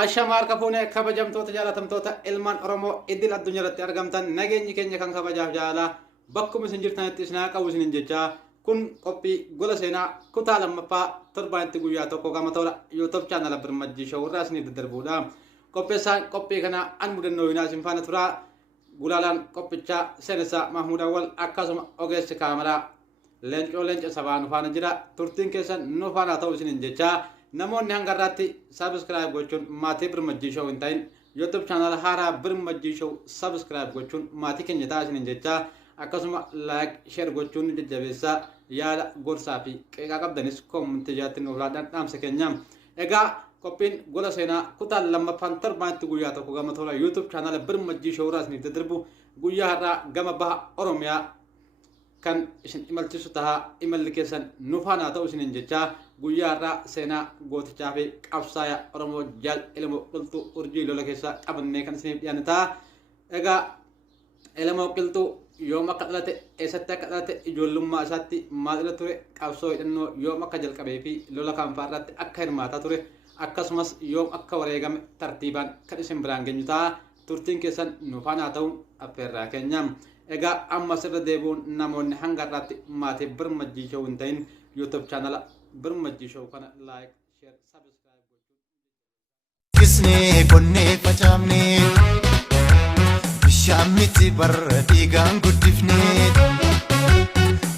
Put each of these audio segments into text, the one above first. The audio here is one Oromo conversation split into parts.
Ashamar kapune kabajamtoota jaalatamtoota ilmaan Oromoo idil addunyaatti argamtan nageenyi keenya kan kabajaaf jaalala bakkuma isin jirtanitti isin qabu isin jechaa kun qophii gola seenaa kutaa lammaffaa torbaanitti guyyaa tokko gama tola YouTube channel Birmadjii Show irraa isiniif daddarbuudha. Qopheessaan qophii kana an mudannoo hinaa isin faana turaa gulaalaan qophichaa seenessaa Mahmud Awwal akkasuma ogeessi kaameraa leenca sabaan faana jira. Turtiin keessan nu faana ta'u isin jechaa namoonni hangarratti subscribe gochuun maatii Birmadjii Show hin ta'in YouTube channel haaraa Birmadjii Show subscribe gochuun maatii keenya ta'a isin jechaa akkasuma like share gochuun jajjabeessaa yaada gorsaa fi qeeqaa qabdanis koommentii jaatti nuuf laadhaan dhaamsa keenya. Egaa qophiin gola seenaa kutaa lammaffaan torbaanitti guyyaa tokko gama tola YouTube channel Birmadjii Show irraa isiniif daddarbu guyyaa har'aa gama baha Oromiyaa kan isin imalchiisu tahaa imalli keessan nu faana ta'u isin jechaa guyyaa har'aa seenaa gootichaa fi qabsaa'aa Oromoo jaal Elemoo Qilxuu urjii lola keessaa qabannee kan isiniif dhiyaanne ta'a. Egaa Elemoo Qilxuu yoom akka dhalate eessatti akka dhalate ijoollummaa isaatti maalirra ture qabsoo hidhannoo yoom akka jalqabee fi lola kanfaa irratti akka hirmaataa ture akkasumas yoom akka wareegame tartiibaan kan isin biraan geenyu ta'a. Turtiin keessan nu faana ta'uun affeerraa keenya. Egaa ammas irra deebi'uun namoonni hanga har'aatti maatii Birmadjii Show hin ta'in YouTube channel Birmadjii Show kana like share subscribe gochuun kisne konne facaamne bishaan miti barra dhiigaan guddifne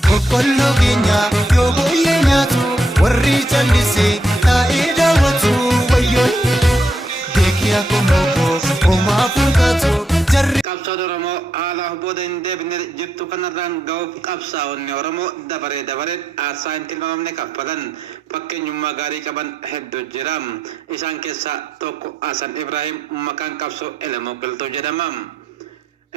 boqqolloo keenya yoo booyyee nyaatu warri callisee taa'ee daawwatu wayyoon beekii akkuma homaa funkaatu jarri qabsoon Oromoo haalaaf booda hin deebine jirtu kanarraan ga'uuf qabsaa'onni Oromoo dabareen aarsaa hin tilmaamamne kaffalan fakkeenyummaa gaarii qaban hedduu jira. Isaan keessaa tokko Hasan Ibrahim maqaan qabsoo Elemoo Qilxuu jedhama.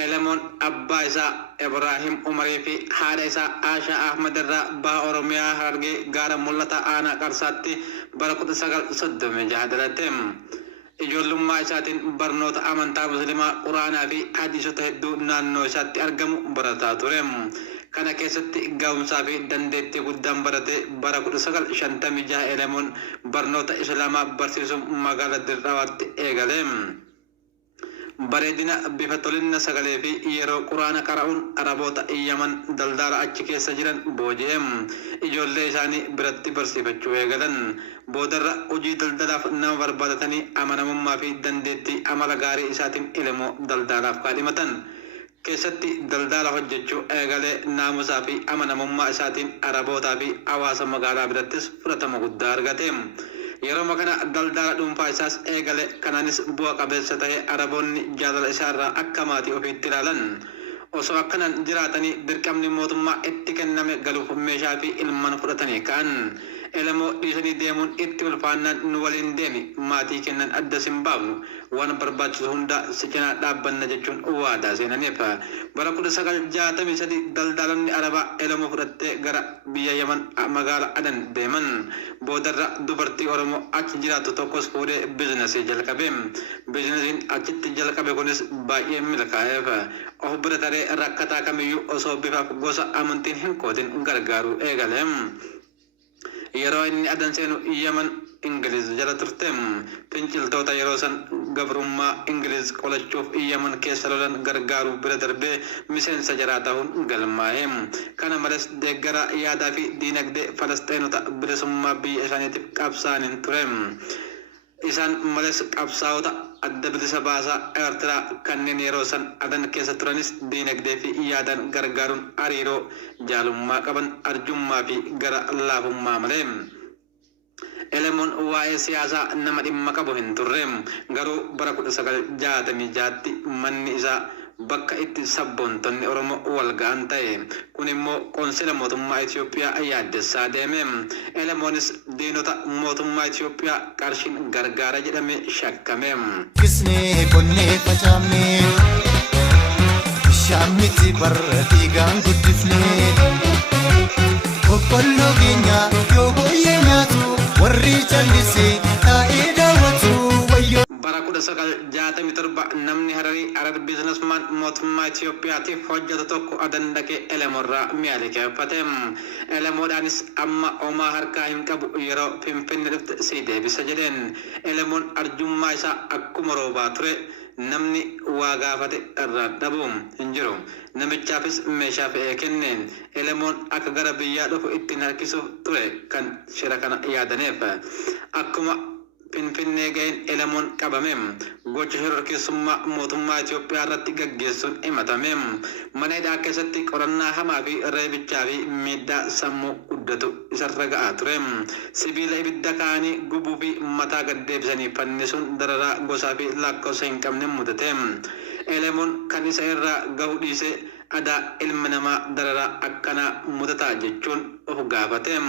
Elemoon abbaa isaa Ibrahim Umarii fi haadha isaa Aashaa Ahmad irraa baha Oromiyaa Harargee gaara mul'ata aanaa Qarsaatti bara 1936 dhalate. Ijoollummaa isaatiin barnoota amantaa musliimaa quraanaa fi hadiisota hedduu naannoo isaatti argamu barataa ture. Kana keessatti ga'umsaa fi dandeettii guddaan barate bara 1956 Elemoon barnoota islaamaa barsiisuun magaalaa Dirraawaatti eegale. Bareedina bifa tolina sagalee fi yeroo quraana qara'uun Araboota Yaman daldala achi keessa jiran booji'e. Ijoollee isaanii biratti barsiifachuu eegalan. Boodarra hojii daldalaaf nama barbaadatanii amanamummaa fi dandeettii amala gaarii isaatiin Elemoo daldalaaf kaadhimatan. Keessatti daldala hojjechuu eegalee naamusaa fi amanamummaa isaatiin Arabootaa fi hawaasa magaalaa birattis fudhatama guddaa argate. Yeroo kana daldala dhuunfaa isaas eegale kanaanis bu'a qabeessa ta'e Araboonni jaalala isaarraa akka maatii ofiitti ilaalan. Osoo akkanaan jiraatanii dirqamni mootummaa itti kenname galuuf meeshaa fi ilmaan fudhatanii ka'an. Elemoo dhiisanii deemuun itti ulfaannaan nu waliin deemi maatii kennan adda sin baafnu waan barbaachisu hunda si cinaa dhaabbanna jechuun waadaa seenaniif. Bara 1963 daldalonni Arabaa Elemoo fudhattee gara biyya Yaman magaalaa Adan deeman. Boodarra dubartii Oromoo achi jiraattu tokkos fuudhee biizinasii jalqabe. Biizinasiin achitti jalqabe kunis baay'ee milkaa'eef. Of bira taree rakkataa kamiyyuu osoo bifaaf gosa amantiin hin qootin gargaaruu eegale. Yeroo inni Adan seenu Yaman Ingiliz jala turte. Finciltoota yeroo san gabrummaa Ingiliz qolachuuf Yaman keessa lolan gargaaruu bira darbee miseensa jaraa ta'uun galmaa'e. Kana malees deeggara yaadaa fi diinagdee Falasxeenota bilisummaa biyya isaaniitiif qabsaa'an ture. Isaan malees qabsaa'ota adda bilisa baasaa Eertiraa kanneen yeroo san Adan keessa turanis diinagdee fi yaadaan gargaaruun hariiroo jaalummaa qaban arjummaa fi gara laafummaa malee. Elemoon waa'ee siyaasaa nama dhimma qabu hin turre. Garuu bara 1966tti manni isaa bakka itti sabboontonni Oromoo wal ga'an ta'e. Kun immoo qoonsila mootummaa Itoophiyaa yaaddessaa deeme. Elemoonis diinota mootummaa Itoophiyaa qarshiin gargaara jedhamee shakkame. kisne konne facaamne bishaan miti barra dhiigaan guddifne boqqolloo keenya yoo booyyee nyaatu warri callisee taa'ee daawwatu wayyo. Bara 1967 namni Harar biizinasmaan mootummaa Itoophiyaatiif hojjetu tokko adandaqee Elemoorraa mi'aale keeffate. Elemoodhaanis amma homaa harkaa hin qabu yeroo Finfinnee dhufte si deebisa jedheen. Elemoon arjummaa isaa akkuma roobaa ture. Namni waa gaafate irraa dhabu hin jiru. Namichaafis meeshaa fe'ee kenne. Elemoon akka gara biyyaa dhufu ittiin harkisuuf ture kan shira kana yaadaneef. Akkuma Finfinnee ga'een Elemoon qabame. Gocha shororkeessummaa mootummaa Itoophiyaa irratti gaggeessuun himatame. Mana hidhaa keessatti qorannaa hamaa fi reebichaa fi miidhaa sammuu guddatu isarra ga'aa ture. Sibiila ibidda kaanii gubuu fi mataa gad deebisanii fannisuun dararaa gosaa fi lakkoofsa hin qabne mudate. Elemoon kan isa irraa gahuu dhiise adaa ilma namaa dararaa akkanaa mudataa jechuun of gaafate.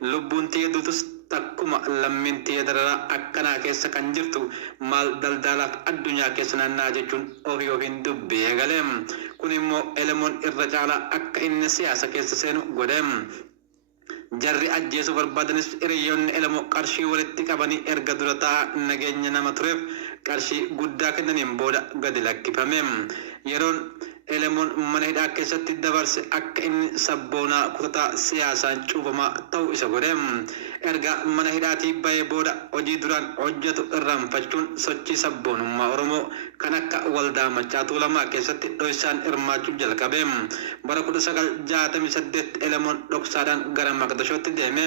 Lubbuun tiyya duutus takkuma lammiin tiyya dararaa akkanaa keessa kan jirtu maal daldalaaf addunyaa keessa naannaa jechuun ofii ofiin dubbii eegale. Kun immoo Elemoon irra caalaa akka inni siyaasa keessa seenu godhe. Jarri ajjeesuu barbaadanis hiriyoonni Elemoo qarshii walitti qabanii erga dura taa'aa nageenya nama tureef qarshii guddaa kennaniin booda gadi lakkifame. Yeroon Elemoon mana hidhaa keessatti dabarse akka inni sabboonaa kutataa siyaasaan cuufamaa ta'uu isa godhe. Erga mana hidhaatii bahee booda hojii duraan hojjetu irraanfachuun sochii sabboonummaa Oromoo kan akka waldaa Maccaa Tuulamaa keessatti dho'isaan hirmaachuu jalqabe. Bara 1968 Elemoon dhoksaadhaan gara Maqdishootti deeme.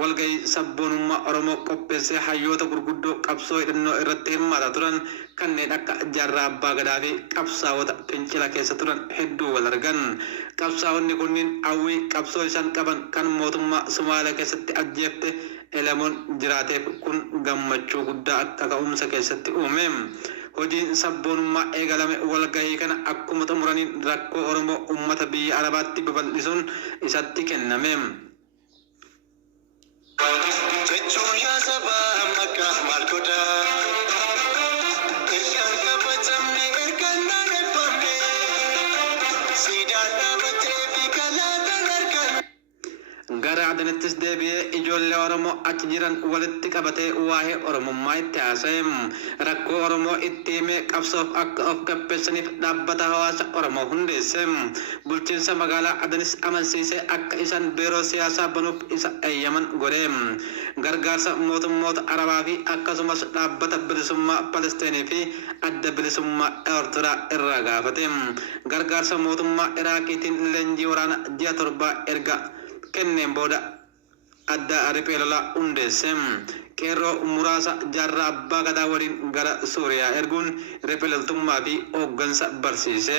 Walgahii sabboonummaa Oromoo qopheessee hayyoota gurguddoo qabsoo hidhannoo irratti hirmaataa turan kanneen akka Jaarraa Abbaa Gadaa fi qabsaa'ota fincila keessa turan hedduu wal argan. Qabsaa'onni kunniin hawwii qabsoo isaan qaban kan mootummaa Somaaliyaa keessatti ajjeefte Elemoon jiraateef kun gammachuu guddaa akka ka'umsa keessatti uume. Hojiin sabboonummaa eegalame walgahii kana akkuma xumuraniin rakkoo Oromoo uummata biyya Arabaatti babal'isuun isatti kenname. Gara adanittis deebi'ee ijoollee Oromoo achi jiran walitti qabatee waa'ee Oromummaa itti haasa'e. Rakkoo Oromoo itti himee qabsoof akka of qopheessaniif dhaabbata hawaasa Oromoo hundeesse. Bulchiinsa magaalaa Adanis amansiisee akka isaan biiroo siyaasaa banuuf isa eeyyaman godhe. Gargaarsa mootummoota Arabaa fi akkasumas dhaabbata bilisummaa Palesteenii fi adda bilisummaa Eertiraa irraa gaafate. Gargaarsa mootummaa Iraaqiitiin leenjii waraana ji'a 7 erga kenneen booda adda riphee lolaa hundeesse. Qeerroo muraasa Jaarraa Abbaa Gadaa waliin gara Suuriyaa erguun riphee loltummaa fi hooggansa barsiise.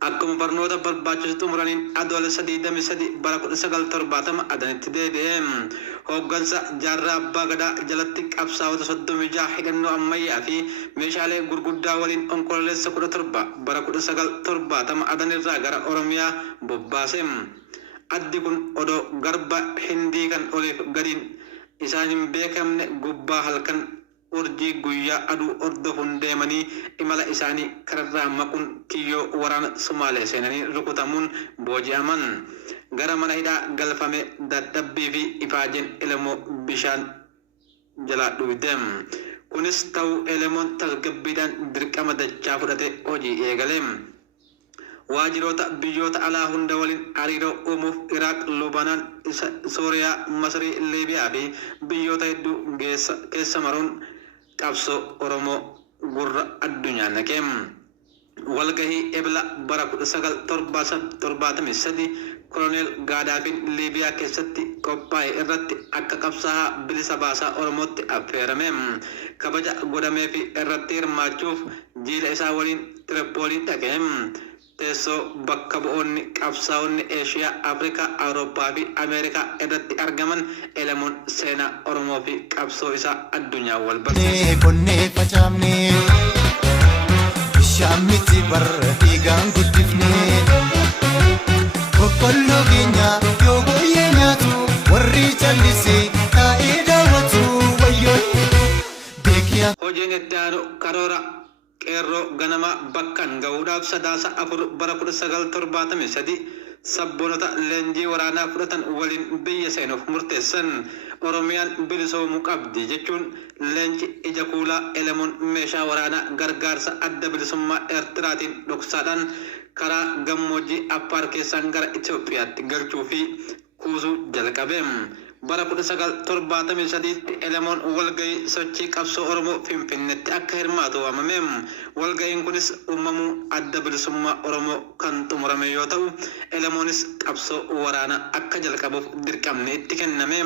Akkuma barnoota barbaachisu xumuraniin adoolessa 23 bara 1970 adanitti deebi'e. Hooggansa Jaarraa Abbaa Gadaa jalatti qabsaa'ota 36 hidhannoo ammayyaa fi meeshaalee gurguddaa waliin onkololeessa 17 bara 1970 adanirraa gara Oromiyaa bobbaase. Addi kun odoo garba Hindii kan oliif gadiin isaan hin beekamne gubbaa halkan urjii guyyaa aduu hordofuun deemanii imala isaanii kararraa maquun kiyyoo waraana Sumaalee seenanii rukutamuun booji'aman. Gara mana hidhaa galfame dadhabbii fi ifaajeen Elemoo bishaan jalaa dhugde. Kunis ta'uu Elemoon tasgabbiidhaan dirqama dachaa fudhate hojii eegale. Waajiroota biyyoota alaa hunda waliin hariiroo uumuuf Iraaq, Lubanaan, Suuriyaa, Masrii, Liibiyaa fi biyyoota hedduu keessa maruun qabsoo Oromoo gurra addunyaa naqe. Walgahii ebla bara 1973 Koloneel Gaadaafiin Liibiyaa keessatti qophaa'e irratti akka qabsaa'aa bilisa baasaa Oromootti affeerame. Kabaja godhamee fi irratti hirmaachuuf jiila isaa waliin Tiripoolii dhaqe. Teessoo bakka bu'oonni qabsaa'onni Eeshiyaa, Afrikaa, Awurooppaa fi Ameerikaa irratti argaman Elemoon seenaa Oromoo fi qabsoo isaa addunyaa wal barsiise. Qonnee facaafnee bishaan miti barra dhiigaan guddifnee boqqolloo keenya yoo booyyee nyaatu warri callisee taa'ee daawwatu wayyoo beekiyaa. Hojiin itti aanu karoora qeerroo ganama bakkan ga'uudhaaf 4 bara 1973 sabboonota leenjii waraanaa fudhatan waliin biyya seenuuf murteessan. Oromiyaan bilisoomuu qabdi jechuun leenji ija kuulaa elemoon meeshaa waraanaa gargaarsa adda bilisummaa Eertiraatiin dhoksaadhaan karaa gammoojjii Affaar keessaan gara Itoophiyaatti galchuu fi kuusuu jalqabe. Bara 1973 elemoon walgahii sochii qabsoo Oromoo Finfinneetti akka hirmaatu waamame. Walgahiin kunis uumamuu adda bilisummaa Oromoo kan xumurame yoo ta'u, elemoonis qabsoo waraanaa akka jalqabuuf dirqamni itti kenname.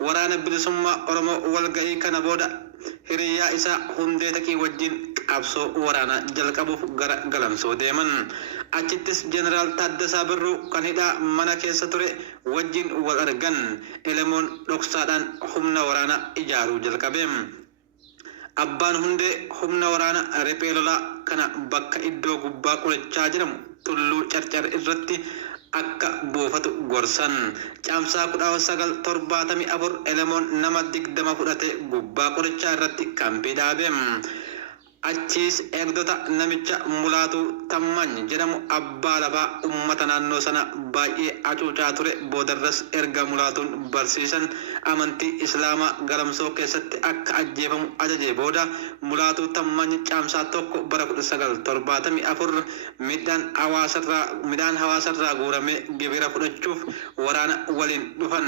Waraana bilisummaa Oromoo walgahii kana booda hiriyaa isaa Hundee Taqii wajjin qabsoo waraanaa jalqabuuf gara Galamsoo deeman. Achittis Jeneraal Taaddasaa Birruu kan hidhaa mana keessa ture wajjin wal argan. Elemoon dhoksaadhaan humna waraanaa ijaaruu jalqabe. Abbaan Hundee humna waraanaa riphee lolaa kana bakka iddoo gubbaa qorichaa jedhamu tulluu Carcar irratti akka buufatu gorsan. Caamsaa 1974 elemoon nama 20 fudhate gubbaa qorichaa irratti kampii dhaabe. Achiis eegdota namicha Mulaatuu Tammany jedhamu abbaa lafaa uummata naannoo sana baay'ee acuucaa ture. Boodarras erga Mulaatuun barsiisan amantii Islaamaa Galamsoo keessatti akka ajjeefamu ajajee booda Mulaatuu Tammany caamsaa 1 bara 1974 midhaan hawaasarraa guuramee gibira fudhachuuf waraana waliin dhufan.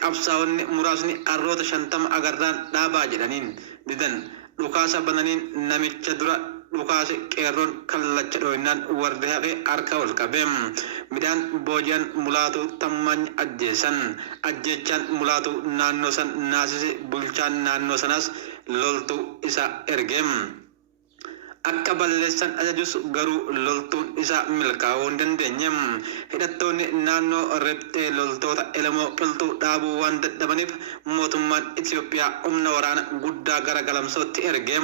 Qabsaa'onni muraasni arroota 50 agarraan dhaabaa jedhaniin didan. Dhukaasa bananiin namicha dura dhukaase qeerroon kallacha dhooynaan warri hafe harka wal qabe. Midhaan booji'an Mulaatuu Tammany ajjeessan. Ajjeechaan Mulaatuu naannoo san naasise. Bulchaan naannoo sanaas loltuu isa erge. Akka balleessan ajajus garuu loltuun isaa milkaa'uu hin dandeenye. Hidhattoonni naannoo riphxee loltoota elemoo qilxuu dhaabuu waan dadhabaniif mootummaan Itoophiyaa humna waraana guddaa gara Galamsootti erge.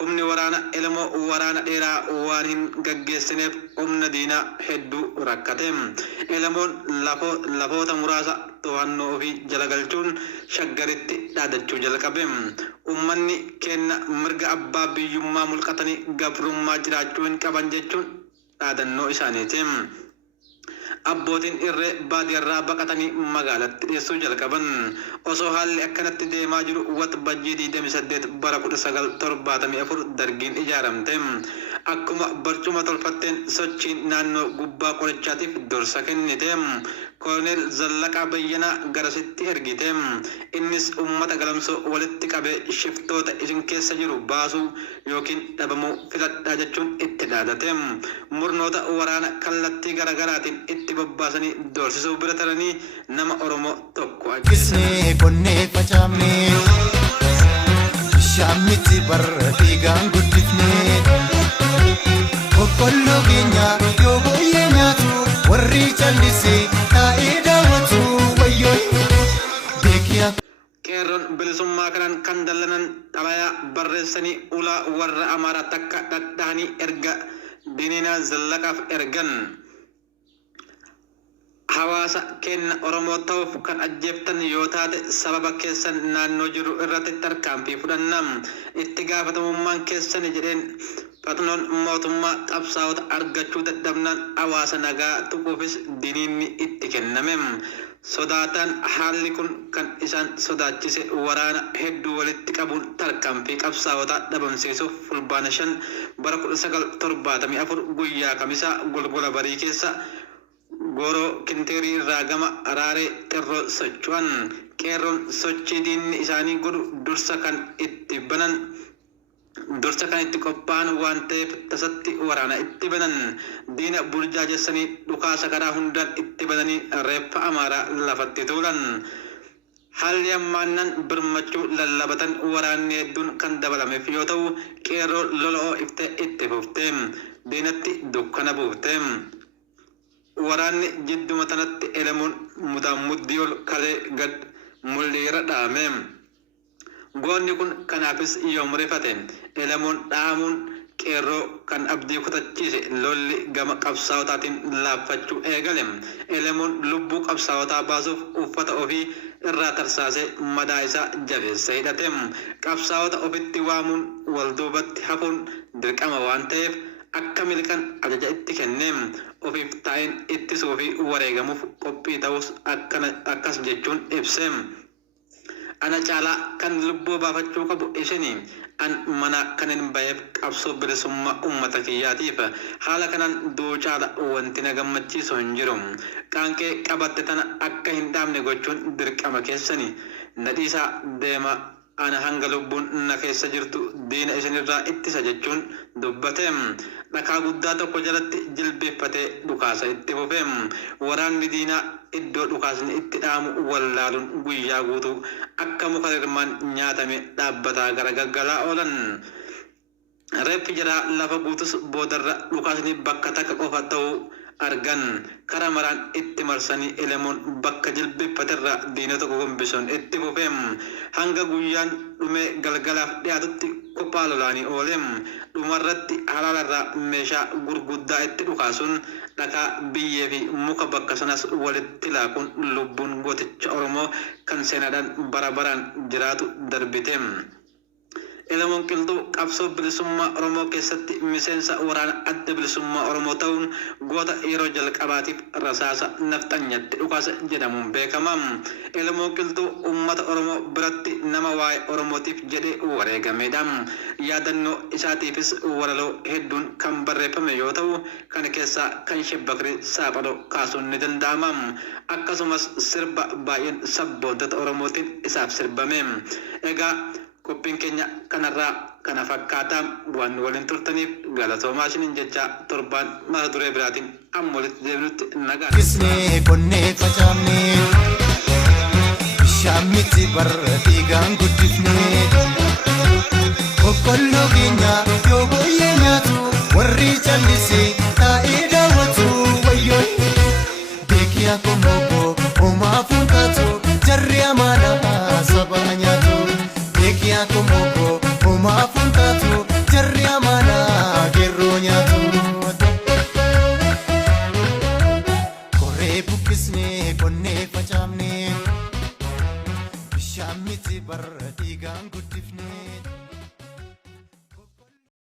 Humni waraana elemoo waraana dheeraa waan hin gaggeessineef humna diinaa hedduu rakkate. Elemoon lafoota muraasa to'annoo ofii jala galchuun shaggaritti dhaadachuu jalqabe. Uummanni kenna mirga abbaa biyyummaa mulqatanii gabrummaa jiraachuu hin qaban jechuun dhaadannoo isaaniiti. Abbootiin irree baadiyyaarraa baqatanii magaalatti dhiyeessuu jalqaban. Osoo haalli akkanatti deemaa jiru waxbajjii 28 bara 1974 dargiin ijaaramte. Akkuma barcuma tolfatteen sochiin naannoo gubbaa qorichaatiif dursa kennite. Koloneel Zallaqaa Bayyanaa garasitti ergite. Innis uummata Galamsoo walitti qabee shiftoota isin keessa jiru baasuu yookiin dhabamuu filadhaa jechuun itti dhaadate. Murnoota waraana kallattii garaagaraatiin itti bobbaasanii doorsisuu bira taranii nama Oromoo tokko ajjeesan. Kisnee qonnee facaafnee bishaan miti barra dhiigaan guddifnee boqqolloo keenya yoo booyyee nyaatu warri callisee taa'ee daawwatu wayyoo beekiyaa. Qeerroon bilisummaa kanaan kan dallanan xalayaa barreessanii ulaa warra Amaaraa takka dhadhaanii erga Diniinaa Zallaqaaf ergan. Hawaasa kenna Oromoo ta'uuf kan ajjeeftan yoo taate sababa keessan naannoo jiru irratti tarkaanfii fudhanna. Itti gaafatamummaan keessan jedheen Fatnoon mootummaa qabsaa'ota argachuu dadhabnaan hawaasa nagaa tuquufis diniinni itti kenname. Sodaataan haalli kun kan isaan sodaachise waraana hedduu walitti qabuun tarkaanfii qabsaa'ota dhabamsiisuuf fulbaana 5 bara 1974 guyyaa kamisaa golgola barii keessa Gooroo Kinteerii irraa gama Araaree Xirroo socho'an. Qeerroon sochii diinni isaanii godhu dursa kan itti qophaa'an waan ta'eef tasatti waraana itti banan. Diina burjaajessanii dhukaasa karaa hundaan itti bananii reeffa Amaaraa lafatti tuulan. Haalli ammaannan birmachuu lallabatan waraanni hedduun kan dabalameef yoo ta'u, qeerroo lola'oo iftee itti fufte. Diinatti dukkana buufte. Waraanni jidduma tanatti elemuun muddii ol kalee gad mul'eera dhaame. Goonni kun kanaafis yoom rifate. Elemuun dhaamuun qeerroo kan abdii kutachiise lolli gama qabsaa'otaatiin laaffachuu eegale. Elemuun lubbuu qabsaa'otaa baasuuf uffata ofii irraa tarsaasee madaa isaa jabeessa hidhate. Qabsaa'ota ofitti waamuun wal duubatti hafuun dirqama waan ta'eef akka milkan ajaja itti kenne. ofiif ta'een ittisuu fi wareegamuuf qophii ta'us akkas jechuun ibse. Ana caalaa kan lubbuu baafachuu qabu isinii an mana kan hin baheef qabsoo bilisummaa uummata kiyyaatiif haala kanaan du'uu caala wanti na gammachiisu hin jiru. Qaanqee qabatte tana akka hin dhaabne gochuun dirqama keessani. Nadhiisaa deema ana hanga lubbuun na keessa jirtu diina isinirraa ittisa jechuun dubbate. Dhakaa guddaa tokko jalatti jilbeeffatee dhukaasa itti fufe. Waraanni diinaa iddoo dhukaasni itti dhaamu wallaaluun guyyaa guutuu akka muka hirmaan nyaatame dhaabbataa gara gaggalaa oolan. Reeffi jiraa lafa guutus boodarra dhukaasni bakka takka qofa ta'uu argan. Karaa maraan itti marsanii elemoon bakka jilbeeffaterraa diina tokko gombisuun itti fufe. Hanga guyyaan dhumee galgalaaf dhiyaatutti kophaa lolaanii oole. Dhumarratti halaalarraa meeshaa gurguddaa itti dhukaasuun dhakaa biyyee fi muka bakka sanas walitti laakuun lubbuun gooticha Oromoo kan seenaadhaan bara baraan jiraatu darbite. Elemoon Qilxuu qabsoo bilisummaa Oromoo keessatti miseensa waraana adda bilisummaa Oromoo ta'uun goota yeroo jalqabaatiif rasaasa nafxanyatti dhukaasa jedhamuun beekama. Elemoon Qilxuu uummata Oromoo biratti nama waa'ee Oromootiif jedhee wareegamedha. Yaadannoo isaatiifis walaloo hedduun kan barreeffame yoo ta'u kana keessaa kan Shebbakrii Saaphaloo kaasuun ni danda'ama. Akkasumas sirba baay'een sabboontota Oromootiin isaaf sirbame. Egaa qophiin keenya kanarraa kana fakkaataa waan waliin turtaniif galatoomaa isiniin jecha torbaan mata duree biraatiin amma walitti deebinutti nagaan. Kisnee qonnee facaafnee bishaan miti barra dhiigaan guddifnee boqqolloo keenya yoo booyyee nyaatu warri callisee taa'ee daawwatu wayyoo beekii akkuma homaa funkaatu jarri amaanaa saba nyaatu. Beekia komoko oma funkatu jarri amana gerro nyaatu. Koree buqqisne qonnee facaafne bishaan miti barra dhiigaan guddifne.